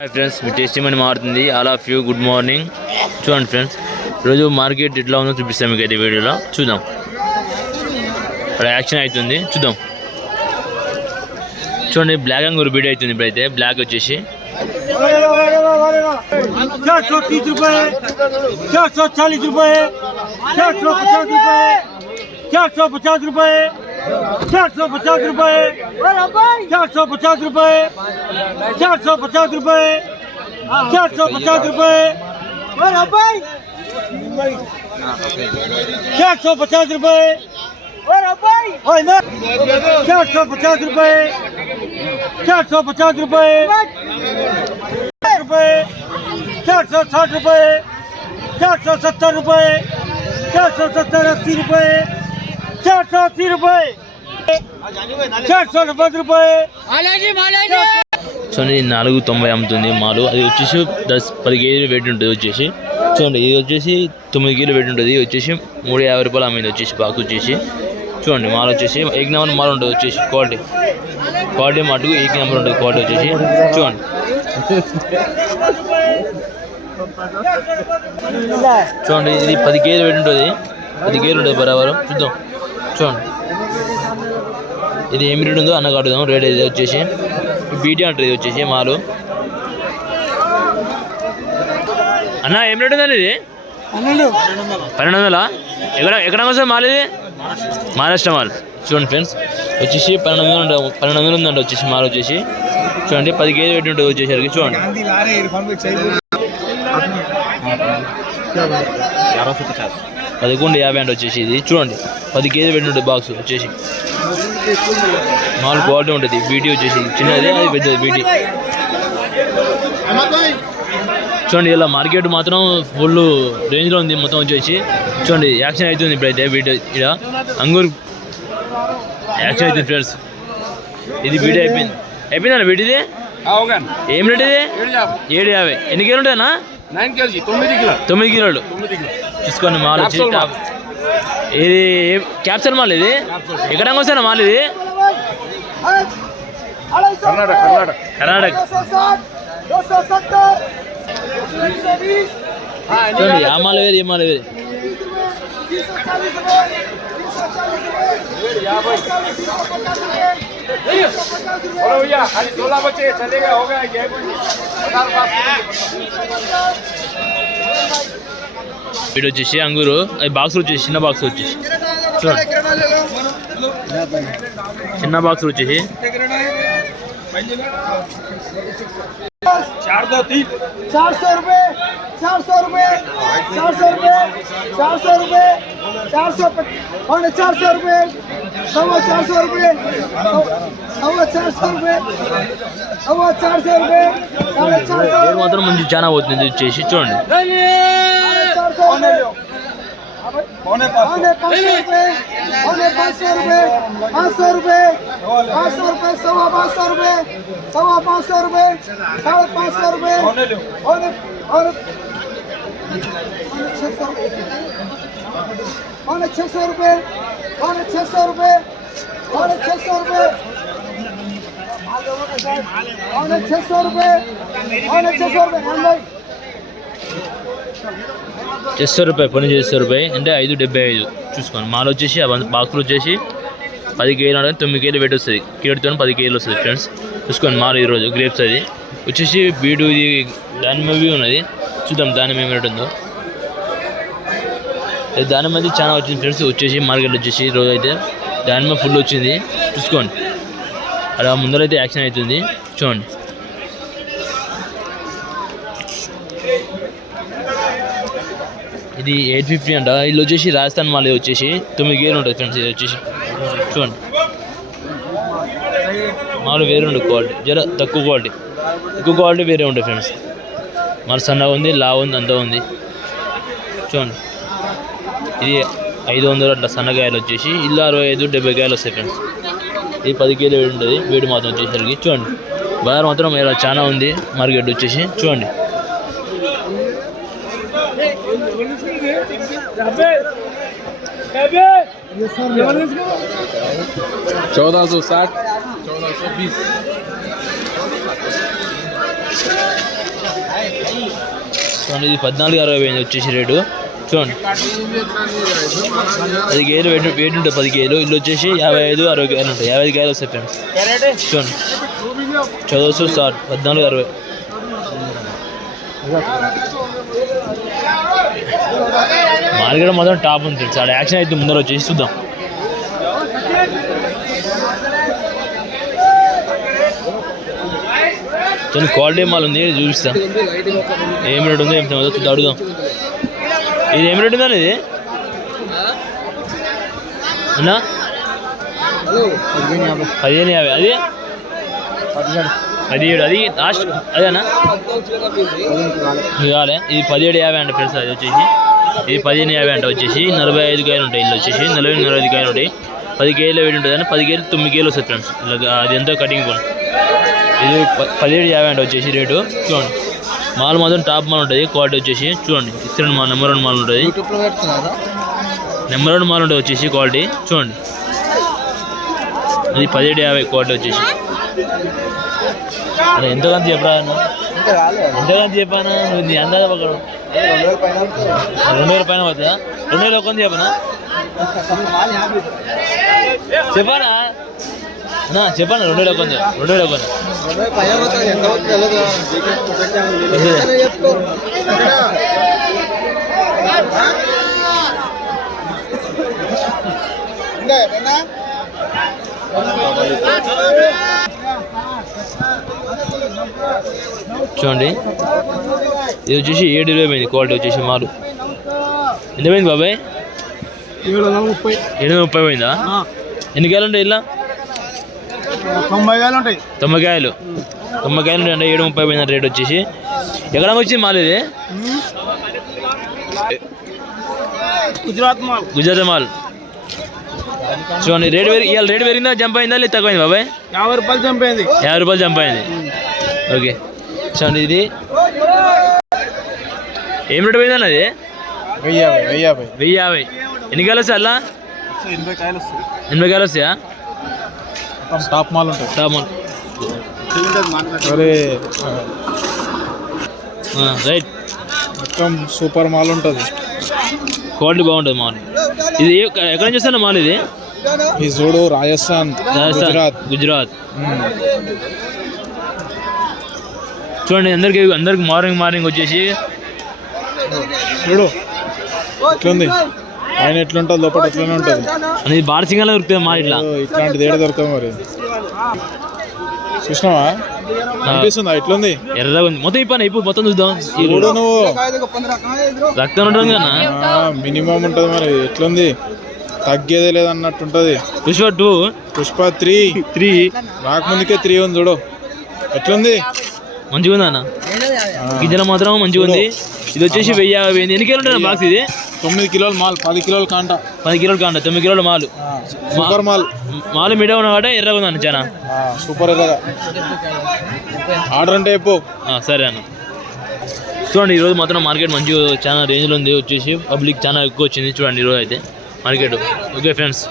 Hi friends మీ tasty money మారుతుంది all of you good morning చూడండి ఫ్రెండ్స్ ఈరోజు మార్కెట్ ఎట్లా ఉందో చూపిస్తాం మీకు అయితే వీడియోలో చూద్దాం ఇక్కడ యాక్షన్ అవుతుంది చూద్దాం చూడండి బ్లాక్ అంగూరు వీడియో అవుతుంది ఇప్పుడైతే బ్లాక్ వచ్చేసి चार सौ तीस रुपए चार सौ चालीस रुपए चार सौ पचास रुपए चार सौ पचास रुपए चार सौ पचास रुपए चार सौ पचास रुपए चार सौ पचास रुपए चार सौ पचास रुपए चार सौ पचास रुपए चार सौ पचास रुपए चार सौ पचास रुपए रुपए चार सौ साठ रुपए चार सौ सत्तर रुपए चार सौ सत्तर अस्सी रुपए ચાર સો અસી રૂપિયા ચારસો ને చూడండి నాలుగు తొంభై అమ్ముతుంది మాలు. అది వచ్చేసి దస్ పది కేజీలు వెయిట్ ఉంటుంది వచ్చేసి. చూడండి ఇది వచ్చేసి తొమ్మిది కేజీలు వెయిట్ ఉంటుంది. వచ్చేసి మూడు యాభై రూపాయలు అమ్మింది వచ్చేసి బాగా వచ్చేసి. చూడండి మాలు వచ్చేసి ఎగ్ నెంబర్ మాలు ఉంటుంది వచ్చేసి క్వాలిటీ. క్వాలిటీ మటుకు ఎగ్ నెంబర్ ఉంటుంది క్వాలిటీ వచ్చేసి. చూడండి చూడండి ఇది పది కేజీలు వెయిట్ ఉంటుంది. పది కేజీలు ఉంటుంది బరాబర్. చూద్దాం. చూడండి. ఇది ఏమి రేట్ ఉందో అన్న కడుదాం రేట్ ఇది వచ్చేసి? బీటీ అంటారు ఇది వచ్చేసి మాలు. అన్న ఏం రేట్ ఉందండి ఇది? పన్నెండు. వందలా? ఎక్కడ ఎక్కడ వస్తుంది మాల్ ఇది? మహారాష్ట్ర మాల్. చూడండి ఫ్రెండ్స్ వచ్చేసి పన్నెండు వందలు పన్నెండు వందలు ఉందండి వచ్చేసి మాల్ వచ్చేసి. చూడండి పది కేజీ పెట్టి ఉంటుంది వచ్చేసరికి చూడండి. పదకొండు యాభై అంటే వచ్చేసి ఇది చూడండి. పది కేజీ పెట్టి ఉంటుంది బాక్స్ వచ్చేసి. మాల్ క్వాలిటీ ఉంటుంది బీటీ వచ్చేసి. చిన్నది అది పెద్దది బీటీ చూడండి ఇలా మార్కెట్ మాత్రం ఫుల్ రేంజ్లో ఉంది మొత్తం వచ్చేసి. చూడండి యాక్షన్ అవుతుంది ఇప్పుడైతే వీడియో ఇక్కడ అంగూర్ యాక్షన్ అవుతుంది ఫ్రెండ్స్ ఇది వీడియో అయిపోయింది. అయిపోయిందన్న వీడిది అవగాన్ ఏం రేట్ ఇది? ఏడు యాభై. ఎన్ని కిలో ఉంటాయన్నా? తొమ్మిది కిలో. తొమ్మిది కిలోలు. చూసుకోండి మాల్ వచ్చి ఇది క్యాప్సల్ మాల్ ఇది ఎక్కడ వస్తానా మాల్ ఇది కర్ణాటక కర్ణాటక కర్ణాటక చూడండి ఆ మాల వేరు ఈ మాల వేరు बोलो भैया खाली सोलह बच्चे चलेगा हो వీడు వచ్చేసి అంగూరు అది బాక్స్ వచ్చేసి చిన్న బాక్స్ వచ్చేసి చూడండి చిన్న బాక్స్ వచ్చేసి चार दो तीन चार सौ रुपये चार सौ रुपये चार सौ रुपये चार सौ रुपये चार सौ पौने चार सौ रुपये सवा चार सौ रुपये सवा चार सौ रुपये सवा चार सौ रुपये साढ़े चार सौ పేరు మాత్రం మంచి చాలా అవుతుంది ఇది पौने पाँच पौने पाँच सौ रुपये पौने पाँच सौ रुपये पाँच सौ रुपये पाँच सौ रुपये सवा पाँच सौ रुपये सवा पाँच सौ रुपये साढ़े पाँच सौ रुपये पौने लो और और छः सौ पौने छः सौ रुपये पौने छः सौ रुपये पौने छः सौ रुपये पौने छः सौ रुपये पौने छः सौ रुपये हाँ भाई చేస్తారు రూపాయి పని చేస్తారు రూపాయి. అంటే ఐదు డెబ్బై ఐదు చూసుకోండి. మాల్ వచ్చేసి అవన్నీ బాక్సులు వచ్చేసి పది కేజీలు అంటే తొమ్మిది కేజీలు వెయిట్ వస్తుంది. కిలోతో పది కేజీలు వస్తుంది ఫ్రెండ్స్ చూసుకోండి మాలు ఈరోజు గ్రేప్స్ అది. వచ్చేసి బీడు ఇది దానిమ్మవి ఉన్నది. చూద్దాం దానిమ్మ ఏమి రేట్ ఉందో. దానిమ్మ అయితే చాలా వచ్చింది ఫ్రెండ్స్ వచ్చేసి మార్కెట్ వచ్చేసి రోజు అయితే దానిమ్మ ఫుల్ వచ్చింది. చూసుకోండి. అలా ముందరైతే యాక్షన్ అవుతుంది. చూడండి. ఇది ఎయిట్ ఫిఫ్టీ అంట వీళ్ళు వచ్చేసి రాజస్థాన్ మాల్ వచ్చేసి. తొమ్మిది గేర్లు ఉంటుంది ఫ్రెండ్స్ ఇది వచ్చేసి. చూడండి. మాలు వేరే ఉంటుంది క్వాలిటీ జర తక్కువ క్వాలిటీ ఎక్కువ క్వాలిటీ వేరే ఉంటుంది ఫ్రెండ్స్ మరి సన్నగా ఉంది లావు ఉంది అంతా ఉంది. చూడండి. ఇది ఐదు వందలు అట్లా సన్నగాయలు వచ్చేసి ఇల్లు అరవై ఐదు డెబ్బై కాయలు వస్తాయి ఫ్రెండ్స్ ఇది పది కేజీలు వేడి ఉంటుంది వేడి మాత్రం వచ్చేసరికి. చూడండి. బజార్ మాత్రం ఇలా చాలా ఉంది మార్కెట్ వచ్చేసి. చూడండి. चौदह सौ साठ चौदह सौ बीस చూడండి ఇది పద్నాలుగు అరవై పోయింది వచ్చేసి రేటు చూడండి పది కేజీలు వెయిట్ వెయిట్ ఉంటుంది పది కేజీలు ఇల్లు వచ్చేసి యాభై ఐదు అరవై కేజీలు ఉంటాయి యాభై ఐదు కేజీలు వస్తాయి ఫ్రెండ్స్ చూడండి చదువు స్టార్ట్ పద్నాలుగు అరవై మార్కెట్ మాత్రం టాప్ ఉంది తెలుసు? ఆడ యాక్షన్ అయితే ముందర వచ్చేసి చూద్దాం. చాలా క్వాలిటీ మాల్ ఉంది? చూపిస్తా. ఏం రేట్ ఉందో ఏం చూద్దాం అడుగుదాం. ఇది ఏం రేట్ ఉందా ఇది? అన్నా? పదిహేను యాభై. అది? పదిహేడు. అది లాస్ట్ అదేనా? ఇది కాలే ఇది పదిహేడు యాభై అంట ఫ్రెండ్స్ అది వచ్చేసి. ఇది పదిహేను యాభై అంట వచ్చేసి నలభై ఐదు కాయలు ఉంటాయి. ఇల్లు వచ్చేసి నలభై నలభై ఐదు కాయలు ఉంటాయి. పది కేజీలు వేడి ఉంటుంది కానీ పది కేజీలు తొమ్మిది కేజీలు వస్తాయి ఫ్రెండ్స్ ఇలా అది ఎంతో కటింగ్ పోను ఇది ప- పదిహేడు యాభై అంట వచ్చేసి రేటు. చూడండి. మాల్ మాత్రం టాప్ మాల్ ఉంటుంది. క్వాలిటీ వచ్చేసి చూడండి. ఇస్తున్న మాల్ నెంబర్ వన్ మాల్ ఉంటుంది. నెంబర్ వన్ మాల్ ఉంటుంది వచ్చేసి క్వాలిటీ. చూడండి. ఇది పదిహేడు యాభై క్వాలిటీ వచ్చేసి. అరే ఎంతకంత చెప్పరా ఇంకా ఎంతకంత చెప్పాను? నువ్వు నీ అందాజ పక్కడు రెండు వేల పైన పడుతుందా. రెండు వేల ఒక్కంది చెప్పనా? చెప్పానా? అన్నా చెప్పాను? రెండు వేల ఒక్కంది రెండు వేల ఒక్కంది రెండు వేల పైన పోతుంది ఎంత అవుతుంది తెలియదు అదే. ఎంతనే చెప్తావు ఇంకా ఎక్కడన్నా చూడండి. ఇది వచ్చేసి ఏడు ఇరవై పోయింది క్వాలిటీ వచ్చేసి మాలు ఎంత పోయింది బాబాయ్? ఏడు వందల ముప్పై. ఎనిమిది ముప్పై పోయిందా? ఎన్ని కాయలు ఉంటాయి ఇలా? తొంభై వేలు ఉంటాయి. తొంభై కాయలు. తొంభై కాయలు ఉంటాయి అంటే ఏడు ముప్పై పోయింది రేట్ వచ్చేసి. ఎక్కడ వచ్చింది మాల్ ఇది? గుజరాత్ మాల్. గుజరాత్ మాల్. చూడండి రేట్ పెరిగి ఇవాళ రేట్ పెరిగిందా జంప్ అయిందా? లేదా తక్కువైంది బాబాయ్? యాభై రూపాయలు చంపేది యాభై రూపాయలు జంప్ అయింది. ఓకే. చూడండి ఇది. ఏం రేట్ పోయింది అన్నది వెయ్యి యాభై వెయ్యి యాభై వెయ్యి యాభై ఎన్ని కాయలు వస్తాయి అలా? ఎనభై కాయలు వస్తాయి. ఎనభై కాయలు వస్తాయా? టాప్ మాల్ ఉంటుంది. టాప్ మాల్. రైట్. మొత్తం సూపర్ మాల్ ఉంటుంది. క్వాలిటీ బాగుంటుంది మాల్. ఇది ఎక్కడ నుంచి వస్తాను మాల్ ఇది? ఈ చూడు రాజస్థాన్ రాజస్థాన్ గుజరాత్. గుజరాత్. చూడండి అందరికి అందరికి మార్నింగ్ మార్నింగ్ వచ్చేసి. చూడు ఎట్లుంది? ఆయన ఎట్లుంటుంది లోపల ఎట్లనే ఉంటుంది. అనేది బారసింగాలో దొరుకుతుంది మా ఇట్లా. ఇట్లాంటిది ఏడ దొరకదు మరి? చూసినావా? అనిపిస్తుందా? ఎట్లుంది? ఎర్రగా ఉంది. మొత్తం ఇప్పని ఇప్పుడు మొత్తం చూద్దాం. చూడు నువ్వు. రక్తం ఉంటుంది కదా మినిమం ఉంటుంది మరి. ఎట్లుంది? తగ్గేదే లేదన్నట్టు ఉంటుంది. Pushpa two. Pushpa three. Three. రాకముందుకే three ఉంది చూడు. ఎట్లుంది? మంచిగా ఉంది అన్న. గింజల మాత్రం మంచిగా ఉంది. ఇది వచ్చేసి వెయ్యి యాభై. ఎన్ని కిలోలు ఉంటుంది బాక్స్ ఇది? తొమ్మిది కిలోలు మాల్ పది కిలోలు కాంట. పది కిలోలు కాంట తొమ్మిది కిలోల మాలు. Super mall. మాలు మీడియా ఉన్న కాబట్టి ఎర్రగా ఉంది అన్న చాలా. సూపర్ ఎర్రగా. ఆర్డర్ అంటే చెప్పు. ఆ, సరే అన్న. చూడండి ఈరోజు మాత్రం మార్కెట్ మంచిగా చాలా రేంజ్లో ఉంది. వచ్చేసి పబ్లిక్ చాలా ఎక్కువ వచ్చింది. చూడండి ఈరోజు అయితే మార్కెట్. Okay friends.